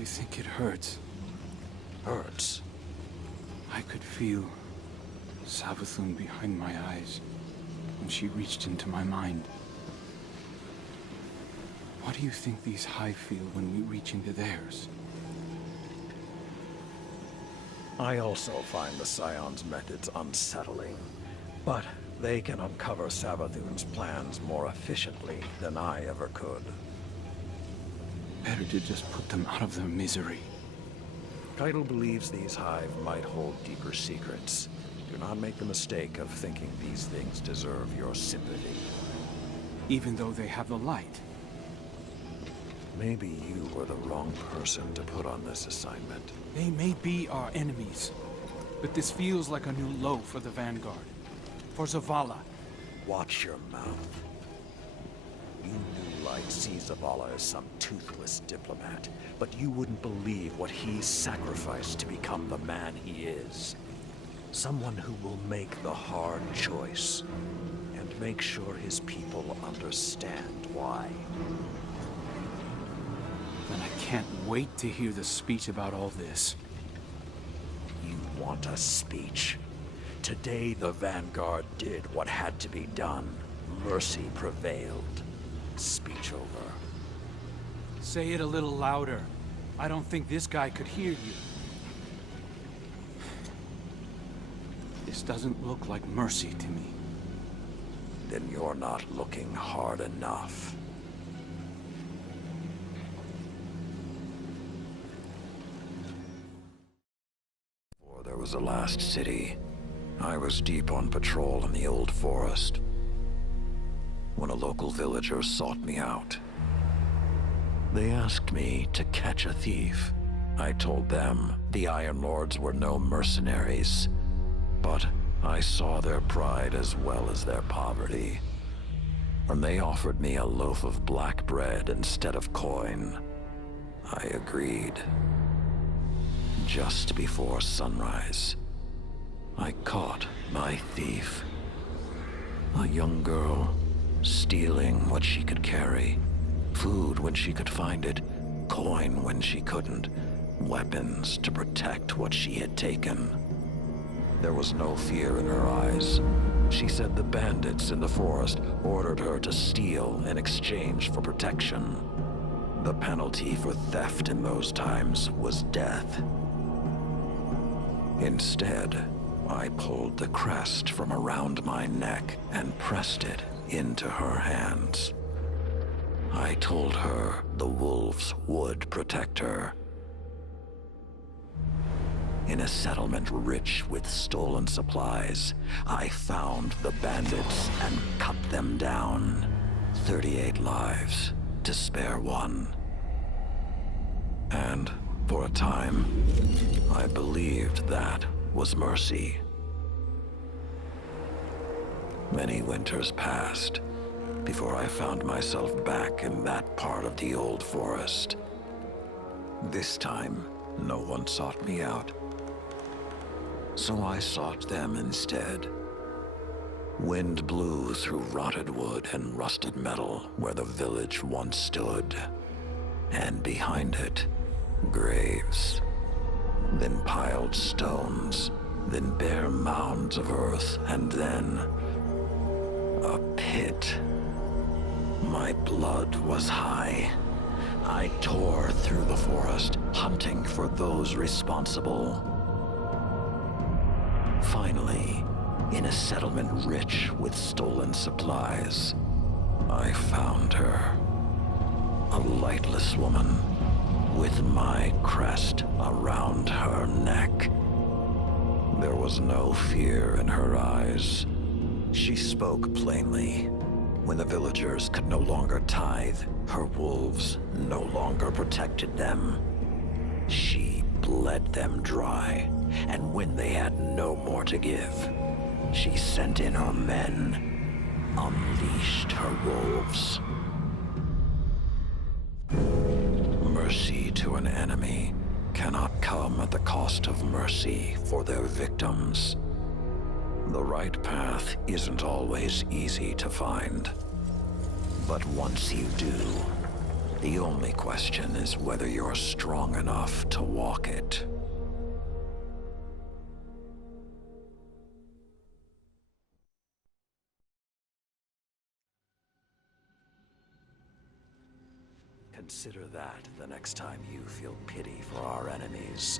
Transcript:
you think it hurts? Hurts? I could feel Savathun behind my eyes when she reached into my mind. What do you think these Hive feel when we reach into theirs? I also find the Scion's methods unsettling, but they can uncover Savathun's plans more efficiently than I ever could. Better to just put them out of their misery. Keitel believes these Hive might hold deeper secrets. Do not make the mistake of thinking these things deserve your sympathy. Even though they have the light. Maybe you were the wrong person to put on this assignment. They may be our enemies, but this feels like a new low for the Vanguard. For Zavala. Watch your mouth. You New Light see Zavala as some toothless diplomat, but you wouldn't believe what he's sacrificed to become the man he is. Someone who will make the hard choice, and make sure his people understand why. Then I can't wait to hear the speech about all this. You want a speech? Today the Vanguard did what had to be done. Mercy prevailed. Speech over. Say it a little louder. I don't think this guy could hear you. This doesn't look like mercy to me. Then you're not looking hard enough. Before there was a last city, I was deep on patrol in the old forest when a local villager sought me out. They asked me to catch a thief. I told them the Iron Lords were no mercenaries, but I saw their pride as well as their poverty. When they offered me a loaf of black bread instead of coin, I agreed. Just before sunrise, I caught my thief. A young girl, stealing what she could carry. Food when she could find it, coin when she couldn't, weapons to protect what she had taken. There was no fear in her eyes. She said the bandits in the forest ordered her to steal in exchange for protection. The penalty for theft in those times was death. Instead, I pulled the crest from around my neck and pressed it into her hands. I told her the wolves would protect her. In a settlement rich with stolen supplies, I found the bandits and cut them down. 38 lives to spare one. And for a time, I believed that was mercy. Many winters passed before I found myself back in that part of the old forest. This time, no one sought me out. So I sought them instead. Wind blew through rotted wood and rusted metal where the village once stood. And behind it, graves. Then piled stones, then bare mounds of earth, and then a pit. My blood was high. I tore through the forest, hunting for those responsible. Finally, in a settlement rich with stolen supplies, I found her. A lightless woman, with my crest around her neck. There was no fear in her eyes. She spoke plainly. When the villagers could no longer tithe, her wolves no longer protected them. She bled them dry, and when they had no more to give, she sent in her men, unleashed her wolves. Mercy to an enemy cannot come at the cost of mercy for their victims. The right path isn't always easy to find. But once you do, The only question is whether you're strong enough to walk it. Consider that the next time you feel pity for our enemies.